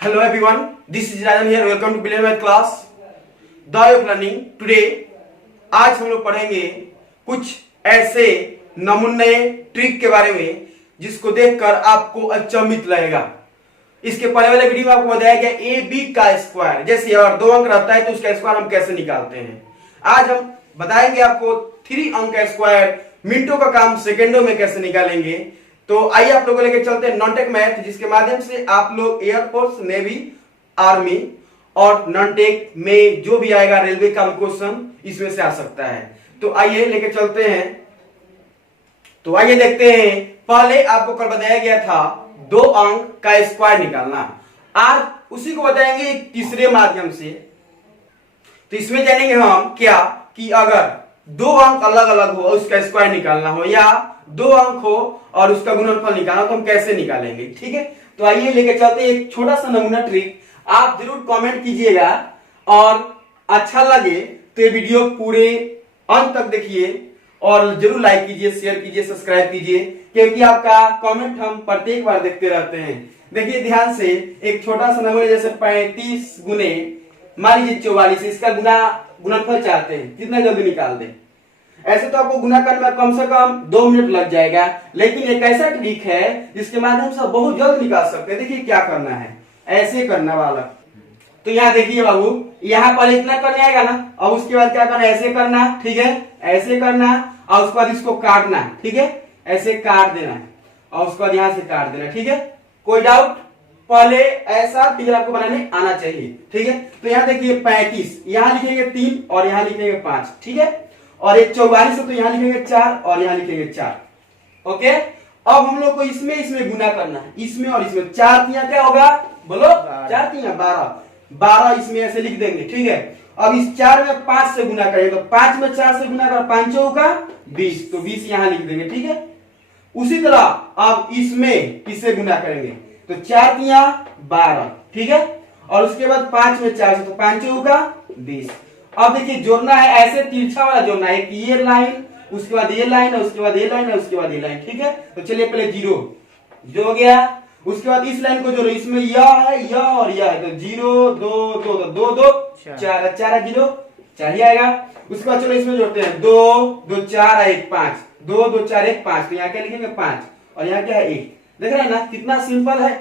Hello everyone, this is Rajan here. Welcome to Brilliant Math class. The way of learning today. आज हम लोग पढ़ेंगे कुछ ऐसे नमूने ट्रिक के बारे में जिसको देखकर आपको अचंभित लगेगा। इसके पहले वाले वीडियो में आपको बताया गया ए बी का स्क्वायर, जैसे अगर 2 अंक रहता है तो उसका स्क्वायर हम कैसे निकालते हैं। आज हम बताएंगे आपको 3 अंक का स्क्वायर मिनटों का काम सेकेंडों में कैसे निकालेंगे। तो आइए आप लोगों को लेकर चलते हैं नॉन टेक मैथ, जिसके माध्यम से आप लोग एयरफोर्स, नेवी, आर्मी और नॉन टेक में जो भी आएगा रेलवे का क्वेश्चन इसमें से आ सकता है। तो आइए लेकर चलते हैं। तो आइए देखते हैं। पहले आपको कल बताया गया था 2 अंक का स्क्वायर निकालना। आज उसी को बताएंगे एक तीसरे माध्यम से। तो इसमें जानेंगे हम क्या कि अगर 2 अंक अलग अलग हो उसका स्क्वायर निकालना हो या 2 अंक हो और उसका गुणनफल निकालना तो हम कैसे निकालेंगे। ठीक है, तो आइए लेके चलते हैं एक छोटा सा नमूना ट्रिक। आप जरूर कमेंट कीजिएगा और अच्छा लगे तो ये वीडियो पूरे अंत तक देखिए और जरूर लाइक कीजिए, शेयर कीजिए, सब्सक्राइब कीजिए, क्योंकि आपका कमेंट हम प्रत्येक बार देखते रहते हैं। देखिए ध्यान से, एक छोटा सा नमूना जैसे 35 गुने मान लीजिए 44, इसका गुणनफल चाहते हैं, कितना जल्दी निकाल दें। ऐसे तो आपको गुना करने में कम से कम 2 मिनट लग जाएगा, लेकिन एक ऐसा ट्रिक है जिसके माध्यम से बहुत जल्द निकाल सकते हैं। देखिए क्या करना है, ऐसे करना वाला। तो यहाँ देखिए बाबू, यहाँ पर इतना करने आएगा ना, और उसके बाद क्या करना, ऐसे करना, ठीक है, ऐसे करना और उसके बाद इसको काटना, ठीक है, ऐसे काट देना और उसके बाद यहाँ से काट देना। ठीक है, कोई डाउट? पहले ऐसा फिगर आपको बनाने आना चाहिए। ठीक है, तो यहाँ देखिए 35, यहाँ लिखेंगे 3 और यहाँ लिखेंगे 5, ठीक है, और ये 44 है तो यहाँ लिखेंगे 4 और यहाँ लिखेंगे 4। ओके, अब हम लोग को इसमें गुना करना है, इसमें और इसमें। 4 तिया क्या होगा, बोलो? 4 तिया 12 इसमें ऐसे लिख देंगे। ठीक है, अब इस 4 में 5 से गुना करेंगे तो 5 में 4 से गुना कर 5 का 20, तो 20 यहाँ लिख देंगे। ठीक है, उसी तरह अब इसमें किससे गुना करेंगे तो 4 तिया 12, ठीक है, और उसके बाद 5 में 4 से तो 5 का 20। अब देखिए जोड़ना है, ऐसे तिरछा वाला जोड़ना है, एक ये लाइन, उसके बाद ये लाइन, उसके बाद ये लाइन, उसके बाद ये लाइन। ठीक है, तो चलिए पहले 0 हो गया, उसके बाद इस लाइन को जोड़ो, इसमें यह है, यह और यह है, तो 0 2 2 2 2 4 4 0 4 ही आएगा। उसके बाद चलो इसमें जोड़ते हैं, 2 2 4 1 5, 2 2 4 1 5, तो यहाँ क्या लिखेंगे 5 और यहाँ क्या है 1। देख रहे हैं ना कितना सिंपल है,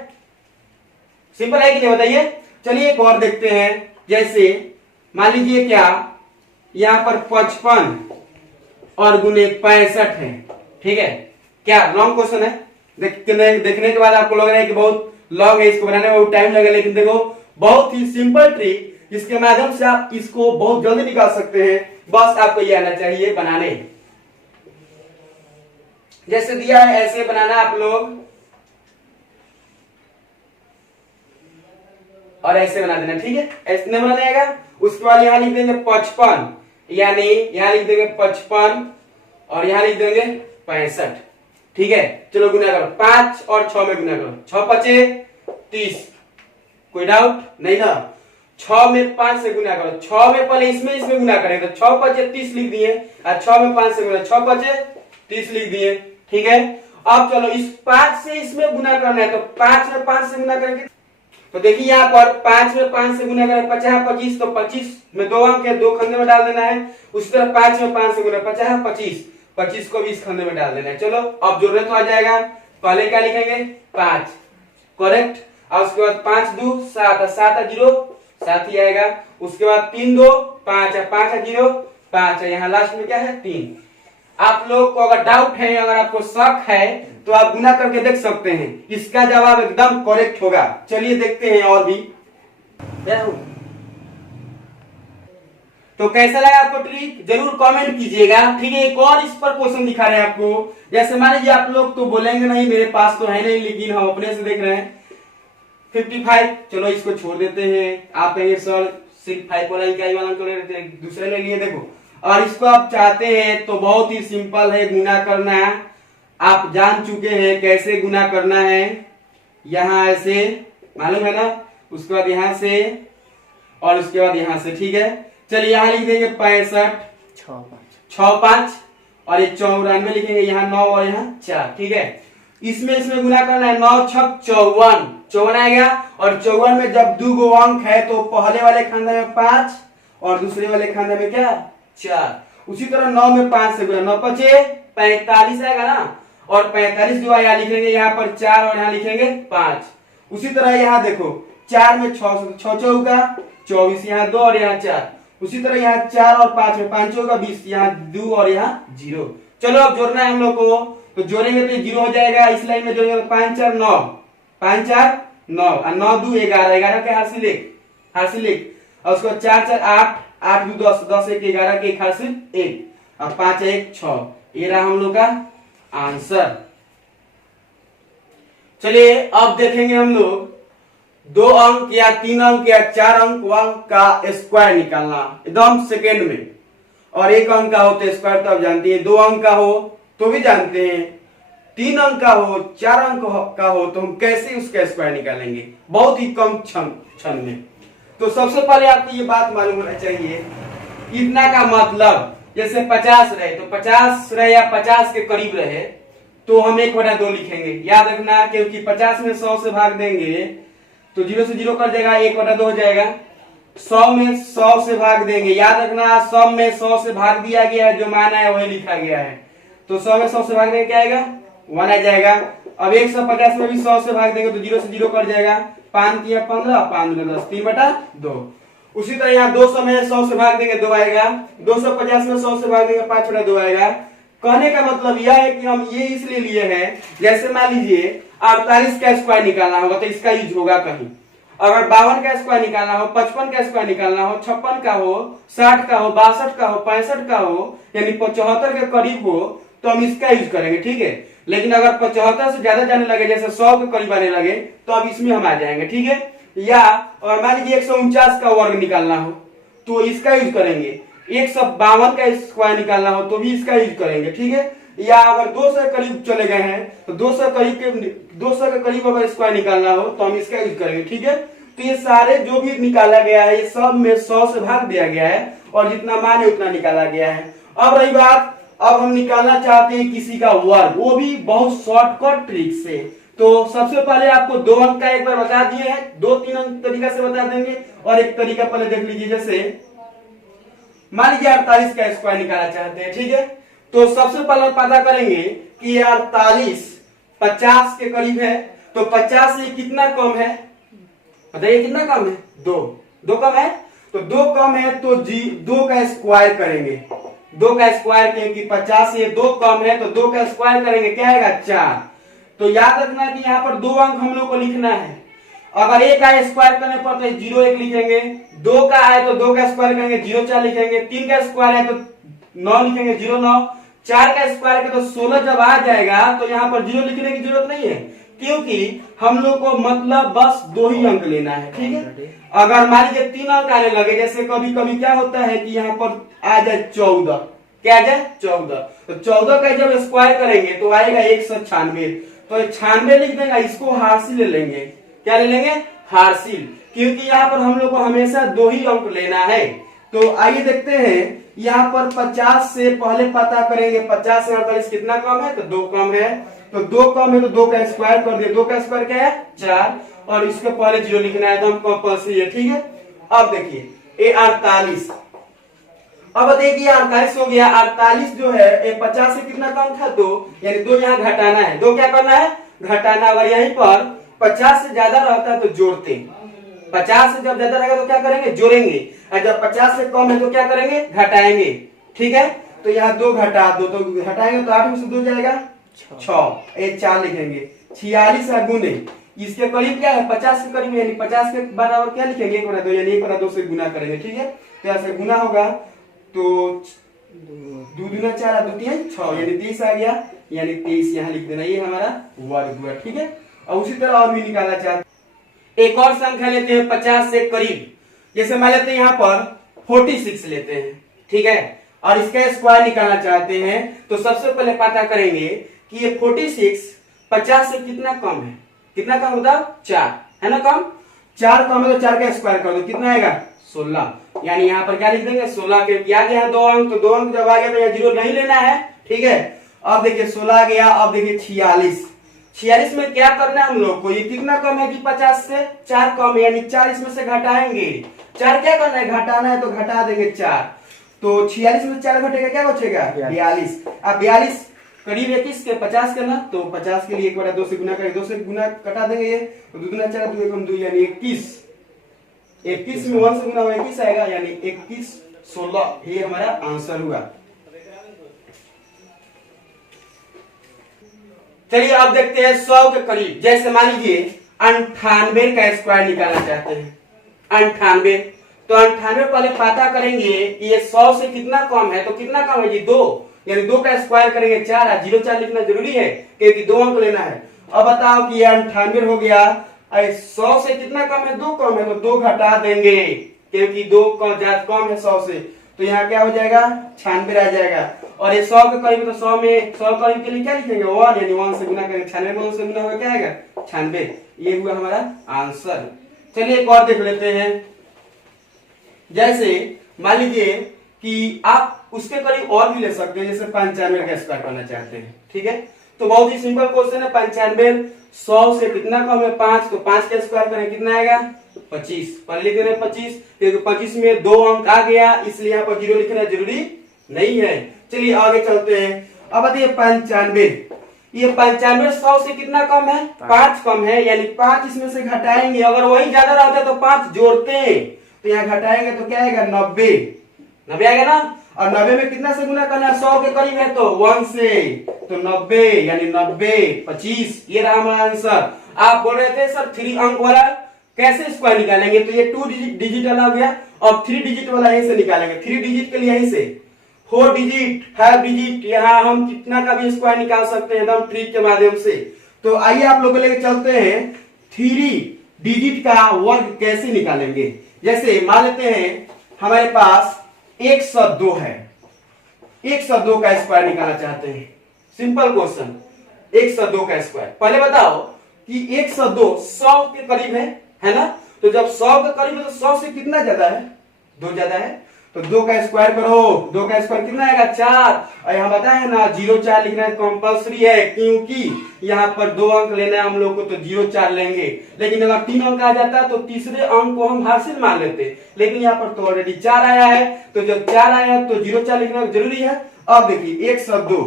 सिंपल है कि नहीं बताइए। चलिए एक और देखते हैं, जैसे मान लीजिए क्या यहाँ पर 55 और गुने 65 है। ठीक है, क्या लॉन्ग क्वेश्चन है, देखने के बाद आपको लग रहा है कि बहुत लॉन्ग है, इसको बनाने में बहुत टाइम लगेगा, लेकिन देखो बहुत ही सिंपल ट्रिक, जिसके माध्यम से आप इसको बहुत जल्दी निकाल सकते हैं। बस आपको ये आना चाहिए बनाने। जैसे दिया है ऐसे बनाना आप लोग और ऐसे बना देना। ठीक है, ऐसे नहीं बनाने आएगा। उसके बाद यहाँ लिख देंगे 55, यानी यहाँ लिख देंगे 55 और यहाँ लिख देंगे 65। ठीक है, चलो गुना करो, 5 और 6 में गुना करो, 6 5 30। कोई डाउट नहीं ना? 6 में 5 से गुना करो, 6 में पहले इसमें गुना करेंगे तो 6 5 30 लिख दिए और 6 में 5 से गुना, 6 5 30 लिख दिए। ठीक है, अब चलो इस 5 से इसमें गुना करना है तो 5 में 5 से गुना करेंगे, तो देखिए यहाँ पर 5 में 5 से गुना करें 50 25, तो 25 में 2 अंक है, 2 खंडे में डाल देना है। उसी तरह 5 में 5 से गुना 50 25, 25 को भी इस खंडे में डाल देना है। चलो अब जोड़ने तो आ जाएगा। पहले क्या लिखेंगे 5, करेक्ट, और उसके बाद 5 2 7 7 0 7 ही आएगा। उसके बाद 3 2 5 5 0 5, यहाँ लास्ट में क्या है 3। आप लोग को अगर डाउट है, अगर आपको शक है तो आप गुना करके देख सकते हैं, इसका जवाब एकदम करेक्ट होगा। चलिए देखते हैं और भी। तो कैसा लगा आपको ट्रिक, जरूर कमेंट कीजिएगा। ठीक है, एक और इस पर क्वेश्चन दिखा रहे हैं आपको। जैसे मान लीजिए आप लोग तो बोलेंगे नहीं मेरे पास तो है नहीं, लेकिन हम अपने से देख रहे हैं 55। चलो इसको छोड़ देते हैं। आप कहेंगे सर सिर्फ 5 वाला इकाई वाला तो दूसरे ले लिए, देखो। और इसको आप चाहते हैं तो बहुत ही सिंपल है, गुना करना है, आप जान चुके हैं कैसे गुना करना है। यहाँ ऐसे मालूम है ना, उसके बाद यहाँ से और उसके बाद यहाँ से। ठीक है, चलिए यहाँ लिख देंगे 65 6 5 और ये 94 लिखेंगे, यहाँ 9 और यहाँ 4। ठीक है, इसमें गुना करना है, 9 6 54 54 आएगा। और 54 में जब 2 अंक है तो पहले वाले खाने में 5 और दूसरे वाले खाने में क्या 4। उसी तरह 9 में 5 से गुना 9 पचे 45 आएगा ना। और 45 जो यहाँ लिखेंगे यहाँ पर 4 और यहाँ लिखेंगे 5। उसी तरह यहाँ देखो 4 में 6 चौका 24, यहाँ 2 और यहाँ 4। उसी तरह यहाँ 4 और 5 में 5 चौका 20, यहाँ 2 और यहाँ 0। चलो अब जोड़ना है हम लोग को, तो जोड़ेंगे तो 0 हो जाएगा। इस लाइन में जोड़ेंगे 5 4 9, 5 4 9 और 9 2 11, 11 के हासिल एक और उसको 4 4 8, 8 2 10, 10 1 11 के हासिल 1 और 5 1 6। ये रहा हम लोग का आंसर। चलिए अब देखेंगे हम लोग 2 अंक या 3 अंक या 4 अंक का स्क्वायर निकालना एकदम सेकेंड में। और 1 अंक का हो तो स्क्वायर तो आप जानते हैं, 2 अंक का हो तो भी जानते हैं, 3 अंक का हो 4 अंक का हो तो हम कैसे उसका स्क्वायर निकालेंगे बहुत ही कम क्षण में। तो सबसे पहले आपको ये बात मालूम होना चाहिए, इतना का मतलब जैसे 50 रहे तो 50 रहे या 50 के करीब रहे तो हम 1/2 लिखेंगे। याद रखना, क्योंकि 50 में 100 से भाग देंगे तो 0 से 0 कर जाएगा, 1/2 हो जाएगा। 100 में 100 से भाग देंगे, याद रखना 100 में 100 से भाग दिया गया है, जो माना है वही लिखा गया है। तो 100 में 100 से भाग देंगे क्या आएगा 1 आ जाएगा। अब 150 में भी 100 से भाग देंगे तो 0 से 0 कर जाएगा, 5 3 15, 5 2 10, 3/2। उसी तरह यहाँ 200 में 100 से भाग देंगे 2 आएगा, 250 में 100 से भाग देंगे 5/2 आएगा। कहने का मतलब यह है कि हम ये इसलिए लिए हैं, जैसे मान लीजिए 48 का स्क्वायर निकालना होगा तो इसका यूज होगा कहीं। अगर 52 का स्क्वायर निकालना हो, 55 का स्क्वायर निकालना हो, 56 का हो, 60 का हो, 62 का हो, 65 का हो, यानी 75 के करीब हो तो हम इसका यूज करेंगे, ठीक है। लेकिन अगर 75 से ज्यादा जाने लगे, जैसे 100 के करीब आने लगे, तो अब इसमें हम आ जाएंगे, ठीक है। या और मान लीजिए 149 का वर्ग निकालना हो तो इसका यूज करेंगे, 152 का स्क्वायर निकालना हो तो भी इसका यूज करेंगे, ठीक है। या अगर 200 के करीब चले गए हैं तो 200 के करीब अगर स्क्वायर निकालना हो तो हम इसका यूज करेंगे, ठीक है। तो ये सारे जो भी निकाला गया है ये सब में 100 से भाग दिया गया है और जितना मान है उतना निकाला गया है। अब रही बात, अब हम निकालना चाहते हैं किसी का वर्ग, वो भी बहुत शॉर्टकट ट्रिक से। तो सबसे पहले आपको 2 अंक का एक बार बता दिए हैं, 2-3 अंक तरीका से बता देंगे। और एक तरीका पहले देख लीजिए, जैसे मान लीजिए 48 का स्क्वायर निकालना चाहते हैं, ठीक है। तो सबसे पहले पता करेंगे कि 48 50 के करीब है, तो 50 से कितना कम है बताइए, कितना कम है 2 कम है, तो 2 कम है तो 2 का स्क्वायर करेंगे, 2 का स्क्वायर, क्योंकि 50 से 2 कम है तो 2 का स्क्वायर करेंगे क्या आएगा 4। तो याद रखना कि यहाँ पर 2 अंक हम लोग को लिखना है। अगर 1 का स्क्वायर करने पर तो 0 1 लिखेंगे, 2 का है तो 2 का स्क्वायर करेंगे 0 4 लिखेंगे, 3 का स्क्वायर है तो 9 लिखेंगे 0 9, 4 का स्क्वायर है तो 16 जब आ जाएगा तो यहाँ पर 0 लिखने की जरूरत नहीं है, क्योंकि हम लोग को मतलब बस 2 ही अंक लेना है, ठीक है। अगर मान लीजिए 3 अंक आने लगे, जैसे कभी कभी क्या होता है कि यहाँ पर आ जाए 14, क्या आ जाए 14, तो 14 का जब स्क्वायर करेंगे तो आएगा 196, तो 96 लिख देगा, इसको हार्सिल ले लेंगे, क्या ले लेंगे हार्सिल, क्योंकि यहाँ पर हम लोग को हमेशा 2 ही अंक लेना है। तो आइए देखते हैं, यहाँ पर 50 से पहले पता करेंगे 50 से 48 कितना कम है, तो 2 कम है, तो 2 कम है तो 2 का स्क्वायर कर दिया, 2 का स्क्वायर क्या है 4, और इसके पहले 0 लिखना है तो हम कंपल्सरी है, ठीक है। अब देखिए ये 48, अब देखिए 48 हो गया, 48 जो है ये 50 से कितना कम था 2, यानी 2 यहाँ घटाना है, 2 क्या करना है घटाना। अगर यहीं पर 50 से ज्यादा रहता है तो जोड़ते, 50 से जब ज्यादा रहेगा तो क्या करेंगे जोड़ेंगे, और जब 50 से कम है तो क्या करेंगे घटाएंगे, ठीक है। तो यहाँ 2 घटा दो तो घटाएंगे तो 8 में से 2 जाएगा 6, ये 4 लिखेंगे, 46 है गुने इसके करीब क्या है 50 के करीब, यानी 50 के बराबर क्या लिखेंगे 1/2, यानी 1/2 से गुना करेंगे, ठीक है। तो ऐसे गुना होगा तो 2 दूना 4 2 3 6, यानी 23 आ गया, यानी 23 यहाँ लिख देना, ये हमारा वर्ग हुआ, ठीक है। और उसी तरह और भी निकालना चाहते, एक और संख्या लेते हैं 50 से करीब, जैसे मान लेते हैं यहाँ पर 46 लेते हैं, ठीक है, और इसका स्क्वायर निकालना चाहते हैं। तो सबसे पहले पता करेंगे कि ये 46 50 से कितना कम है, कितना कम होता 4 है ना, कम 4 कम है तो 4 का स्क्वायर कर दो, कितना आएगा 16, यानी यहाँ पर क्या लिख देंगे 16 के आ गया 2 अंक, तो 2 अंक जब आ गया तो यहाँ 0 नहीं लेना है, ठीक है। अब देखिए 16 आ गया, अब देखिए 46 46 में क्या करना है हम लोग को, ये कितना कम है कि 50 से 4 कम है, यानी 4 इसमें से घटाएंगे। 4 क्या करना है, घटाना है, तो घटा देंगे 4। तो 46 में 4 घटेगा, क्या बचेगा, 42। अब 42 करीब 21 के 50 के ना, तो 50 के लिए 1/2 से गुना करेंगे, 2 से गुना कटा देंगे ये, तो 2 दूना 4 2 एकम 2 यानी 21। 21 में 1 से गुना हुआ 21 आएगा, यानी 21 16, ये हमारा आंसर हुआ। चलिए अब देखते हैं 100 के करीब। जैसे मान लीजिए 98 का स्क्वायर निकालना चाहते हैं, 98, तो 98 पहले पता करेंगे ये 100 से कितना कम है, तो कितना कम है जी 2, यानी 2 का स्क्वायर करेंगे 4, 0 4 लिखना जरूरी है क्योंकि 2 अंक लेना है। अब बताओ कि ये 98 हो गया, 100 से कितना कम है, 2 कम है, तो 2 घटा देंगे क्योंकि 2 ज्यादा कम है 100 से, तो यहाँ क्या हो जाएगा, 96 आ जाएगा। और ये 100 के करीब, तो 100 में 100 करीब के लिए क्या लिखेंगे 1, यानी 1 से गुना करेंगे, 96 में 1 से गुना होगा क्या आएगा 96, ये हुआ हमारा आंसर। चलिए एक और देख लेते हैं। जैसे मान लीजिए कि आप उसके करीब और भी ले सकते हैं, जैसे 95 का स्क्वायर करना चाहते हैं, ठीक है, तो बहुत ही सिंपल क्वेश्चन है। 95 100 से कितना कम है 5, तो 5 का स्क्वायर करें कितना आएगा 25, पर लिख देना 25 क्योंकि 25 में 2 अंक आ गया, इसलिए यहाँ पर 0 लिखना जरूरी नहीं है। चलिए आगे चलते हैं। अब बताइए 95, ये 95 100 से कितना कम है, 5 कम है, यानी 5 इसमें से घटाएंगे, अगर वही ज्यादा रहता तो 5 जोड़ते हैं, तो यहाँ घटाएंगे तो क्या आएगा 90 आएगा ना। और 90 में कितना से गुना करना है, 100 के करीब है तो 1 से, तो 90 यानी 90 25, ये रहा हमारा आंसर। आप बोल रहे थे सर 3 अंक वाला कैसे स्क्वायर निकालेंगे, तो ये 2 डिजिट वाला हो गया और 3 डिजिट वाला यहीं से निकालेंगे। 3 डिजिट के लिए यहीं से, 4 डिजिट 5 डिजिट, यहाँ हम कितना का भी स्क्वायर निकाल सकते हैं एकदम ट्रिक के माध्यम से। तो आइए आप लोगों को लेकर चलते हैं 3 डिजिट का वर्ग कैसे निकालेंगे। जैसे मान लेते हैं हमारे पास 102 है, 102 का स्क्वायर निकालना चाहते हैं, सिंपल क्वेश्चन, 102 का स्क्वायर। पहले बताओ कि 102 100 के करीब है ना, तो जब 100 के करीब है तो 100 से कितना ज्यादा है, 2 ज्यादा है, तो 2 का स्क्वायर करो, 2 का स्क्वायर कितना आएगा 4, और यहाँ बताया ना 0 4 लिखना कंपल्सरी है क्योंकि यहाँ पर 2 अंक लेना है हम लोग को, तो 0 4 लेंगे। लेकिन अगर 3 अंक आ जाता तो तीसरे अंक को हम हासिल मान लेते, लेकिन यहाँ पर तो ऑलरेडी 4 आया है, तो जब 4 आया है तो 0 4 लिखना जरूरी है। अब देखिए 102,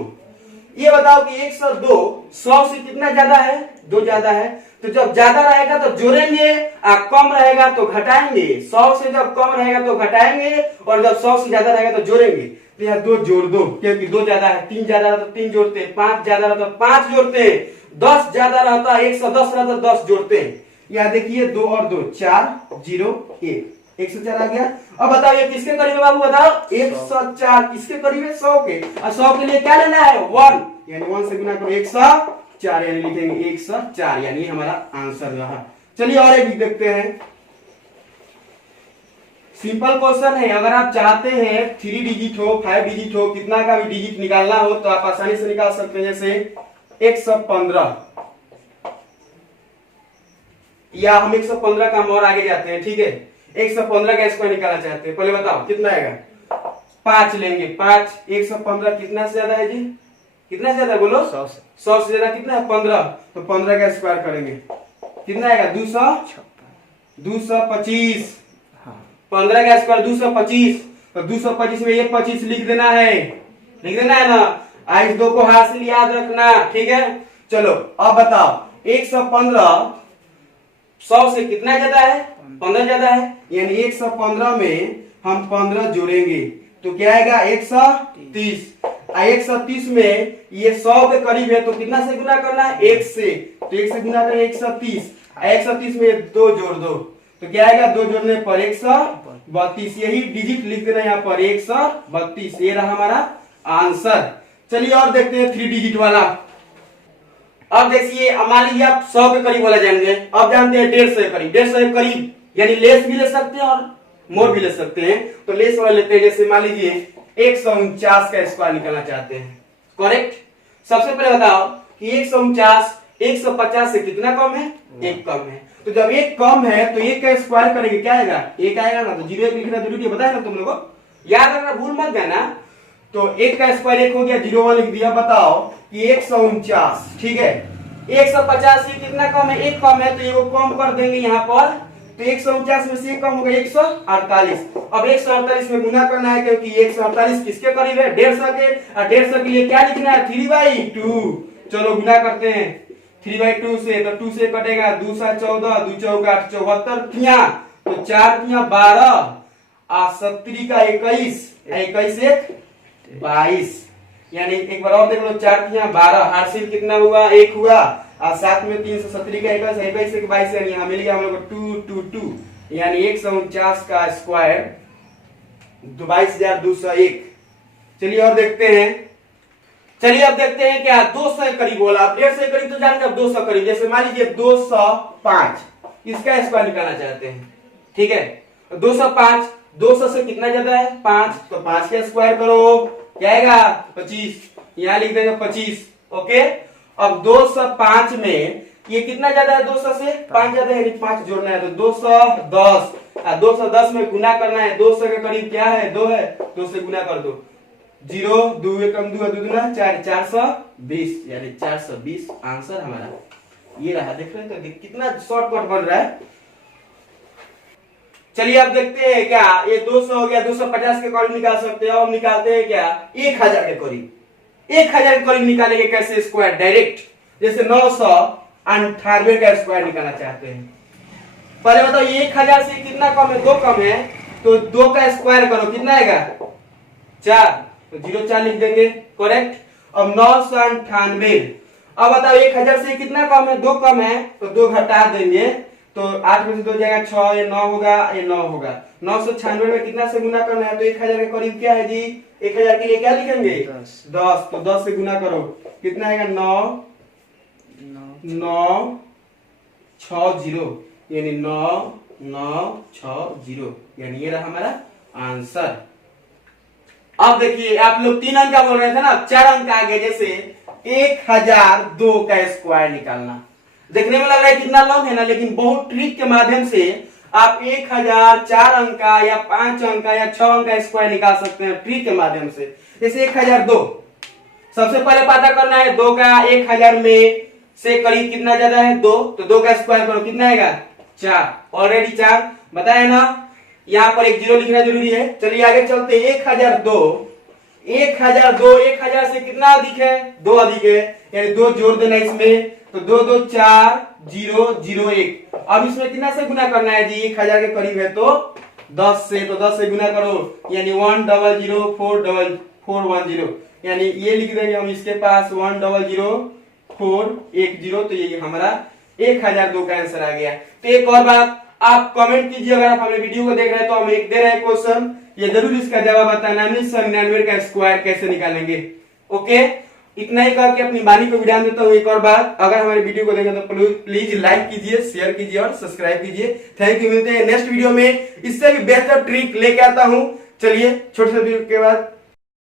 ये बताओ कि 102 100 से कितना ज्यादा है, 2 ज्यादा है, तो जब ज्यादा रहेगा तो जोड़ेंगे और कम रहेगा तो घटाएंगे। 100 से जब कम रहेगा तो घटाएंगे और जब 100 से ज्यादा रहेगा तो जोड़ेंगे। तो यहाँ 2 जोड़ दो क्योंकि 2 ज्यादा है, 3 ज्यादा रहता तो 3 जोड़ते, 5 ज्यादा रहता तो 5 जोड़ते, 10 ज्यादा रहता 110 रहता तो 10 जोड़ते। यहाँ देखिए 2 और 2 4 0 1, 104 आ गया। अब बताओ ये किसके करीब है बाबू, बताओ 104 किसके करीब है, 100 के, और 100 के लिए क्या लेना है 1, यानी 1 से गुना करो 104, यानी लिखेंगे 104, यानी हमारा आंसर रहा। चलिए और एक देखते हैं, सिंपल क्वेश्चन है। अगर आप चाहते हैं 3 डिजिट हो 5 डिजिट हो, कितना का भी डिजिट निकालना हो तो आप आसानी से निकाल सकते हैं। जैसे 115, या हम 115 का और आगे जाते हैं, ठीक है, 115 का स्क्वायर निकालना चाहते हैं, पहले बताओ कितना आएगा, 5 लेंगे, 5 115 कितना से ज्यादा है जी, कितना ज्यादा बोलो, 100 से ज्यादा कितना है 15, तो 15 का स्क्वायर करेंगे कितना आएगा 225, 15 का स्क्वायर 225, तो 225 में ये 25 लिख देना है ना, आज 2 को हासिल याद रखना, ठीक है। चलो अब बताओ 115 100 से कितना ज्यादा है, 15 ज्यादा है, यानी 115 में हम 15 जोड़ेंगे तो क्या आएगा 130, 130 में ये 100 के करीब है तो कितना से गुना करना है 1 से, तो 1 से गुना करें 130, 130 में 2 जोड़ दो तो क्या आएगा, 2 जोड़ने पर 132, यही डिजिट लिख देना यहाँ पर 132, ये रहा हमारा आंसर। चलिए और देखते हैं 3 डिजिट वाला। अब देखिए मान लीजिए आप 100 के करीब वाला जानेंगे, अब जानते हैं 150 के करीब, 150 के करीब यानी लेस भी ले सकते हैं और मोर भी ले सकते हैं, तो लेस वाला लेते हैं। जैसे मान लीजिए 149 का स्क्वायर निकालना चाहते हैं, करेक्ट। सबसे पहले बताओ कि 149 150 से कितना कम है, 1 कम है, तो जब 1 कम है तो 1 का स्क्वायर करेंगे क्या आएगा, 1 आएगा ना, तो 0 1 लिखना जरूरी है, बताया ना तुम लोगों को, याद रखना भूल मत जाना। तो 1 का स्क्वायर 1 हो गया, 0 1 लिख दिया। बताओ कि 149, ठीक है, 150 से कितना कम है, एक कम है, तो ये वो कम कर देंगे यहाँ पर। तो 149 में से कम होगा 148। अब 148 में गुना करना है, क्योंकि 148 किसके करीब है, 150 के, और 150 के लिए क्या लिखना है, 3/2। चलो गुना करते हैं 3/2 से, तो 2 से कटेगा, 2 × 14, 2 × 4 = 74 तिया, तो 4 तिया 12, और 70 का 21, 21 से 22, यानी एक बार और देख लो, 4 तिया 12, हासिल कितना हुआ, 1 हुआ, और 7 में 370 का 21, 21 से 22, यानी यहाँ मिल गया हम लोग को 222, यानी 149 का स्क्वायर 22,201। चलिए और देखते हैं, चलिए अब देखते हैं क्या 200 के करीब बोला, 150 के करीब तो जान, अब 200 करीब, जैसे मान लीजिए 205, इसका स्क्वायर निकालना चाहते हैं, ठीक है। 205, 200 से कितना ज्यादा है, 5, तो 5 का स्क्वायर करो, क्या आएगा, 25, यहाँ लिख देंगे 25, ओके। अब 205 में ये कितना ज्यादा है, 200 से 5 ज्यादा है, 5 जोड़ना है, तो 210, 210 में गुना करना है, 200 के करीब क्या है, 2 है, 2 से गुना कर दो, 0, 2 एकम 2, 2 दूना 4, 420, यानी 420 आंसर हमारा ये रहा। देख रहे हैं तो कितना शॉर्टकट बन रहा है। चलिए अब देखते हैं क्या, ये 200 हो गया, 250 के करीब निकाल सकते हैं, और निकालते हैं क्या 1000 के करीब, 1000 के करीब निकालेंगे कैसे, स्क्वायर डायरेक्ट, जैसे 998 का स्क्वायर निकालना चाहते हैं। पहले बताओ 1000 से कितना कम है, 2 कम है, तो 2 का स्क्वायर करो, कितना आएगा 4, तो 0 4 लिख देंगे, करेक्ट। अब 998, अब बताओ 1000 से कितना कम है, 2 कम है, तो 2 घटा देंगे, तो 8 में से 2 जाएगा 6, ये 9 होगा, ये 9 होगा। 996 में कितना से गुना करना है, तो 1000 के करीब क्या है जी, 1000 के लिए क्या लिखेंगे 10, तो 10 से गुना करो, कितना आएगा 960, यानी 9960, यानी ये रहा हमारा आंसर। अब देखिए आप लोग 3 अंक का बोल रहे थे ना, 4 अंक आगे, जैसे 1002 का स्क्वायर निकालना, देखने में लग रहा है कितना लॉन्ग है ना, लेकिन बहुत ट्रिक के माध्यम से आप 1000 4 अंक का या 5 अंक का या 6 अंक का स्क्वायर निकाल सकते हैं ट्रिक के माध्यम से। जैसे 1002, सबसे पहले पता करना है 2 का 1000 में से करीब कितना ज्यादा है, 2, तो 2 का स्क्वायर करो, कितना आएगा 4, ऑलरेडी 4 बताया ना, यहाँ पर एक 0 लिखना जरूरी है। चलिए आगे चलते हैं, 1002, 1000 से कितना अधिक है, 2 अधिक है, यानी 2 जोड़ देना इसमें, तो 2 2 4 0 0 1। अब इसमें कितना से गुना करना है जी, 1000 के करीब है तो 10 से, तो 10 से गुना करो, यानी 1004410, यानी ये लिख देंगे हम इसके पास 100410, तो ये हमारा 1002 का आंसर आ गया। तो एक और बात आप कमेंट कीजिए, अगर आप हमारे वीडियो को देख रहे हैं तो हम एक दे रहे हैं क्वेश्चन, ये जरूर इसका जवाब बताना, 1999 का स्क्वायर कैसे निकालेंगे, ओके। इतना ही कह के अपनी वाणी को विराम देता हूँ। एक और बात, अगर हमारे वीडियो को देखें तो प्लीज लाइक कीजिए, शेयर कीजिए और सब्सक्राइब कीजिए। थैंक यू, मिलते हैं नेक्स्ट वीडियो में, इससे भी बेहतर ट्रिक लेके आता हूँ। चलिए छोटे से वीडियो के बाद